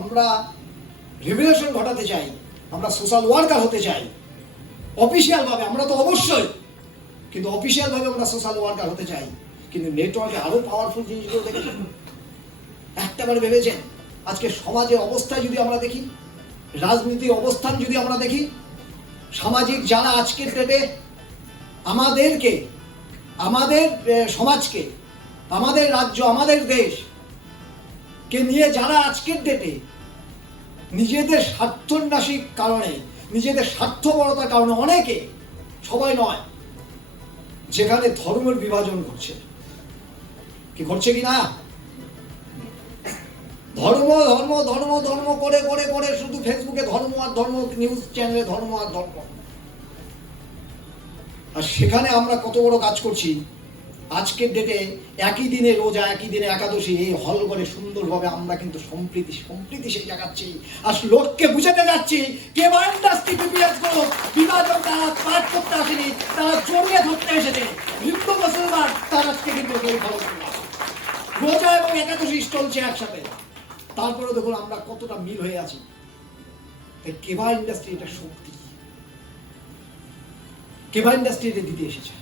আমরা রেভলিউশন ঘটাতে চাই, আমরা সোশ্যাল ওয়ার্কার হতে চাই অফিসিয়াল ভাবে, আমরা তো অবশ্যই, কিন্তু অফিসিয়াল ভাবে আমরা সোশ্যাল ওয়ার্কার হতে চাই। কিন্তু নেটওয়ার্কে আরো পাওয়ারফুল জিনিসগুলো দেখেছেন, একটাবার ভেবেছেন আজকে সমাজের অবস্থা যদি আমরা দেখি, রাজনীতির অবস্থান যদি আমরা দেখি, সামাজিক যারা আজকের ডেটে আমাদেরকে, আমাদের সমাজকে, আমাদের রাজ্য, আমাদের দেশ কে নিয়ে যারা আজকের ডেটে নিজেদের স্বার্থন্যাসিক কারণে, নিজেদের স্বার্থপরতার কারণে, অনেকে, সবাই নয়, যেখানে ধর্মের বিভাজন ঘটছে, কি ঘটছে কি না? ধর্ম ধর্ম ধর্ম ধর্ম করে করে করে শুধু ফেসবুকে ধর্ম আর ধর্ম, নিউজ চ্যানেলে ধর্ম আর ধর্ম। আর সেখানে আমরা কত বড় কাজ করছি আজকের ডেটে। একই দিনে রোজা, একই দিনে একাদশী, এই হল করে সুন্দরভাবে আমরা কিন্তু সম্প্রীতি সেই জাগাচ্ছি। আর লোককে বুঝাতে যাচ্ছি কেবা ইন্ডাস্ট্রি পিপিএসগুলো বিভাজন তারা পাঠ করতে আসেনি, তারা জড়িয়ে ধরতে এসেছে। হিন্দু মুসলমান তার আজকে কিন্তু কেউ ফলো করে না। রোজা এবং একাদশী চলছে একসাথে, তারপরে দেখুন আমরা কতটা মিল হয়ে আছি। তাই কেবা ইন্ডাস্ট্রি এটা শক্তি, কেবা ইন্ডাস্ট্রি এটা দিতে এসেছে।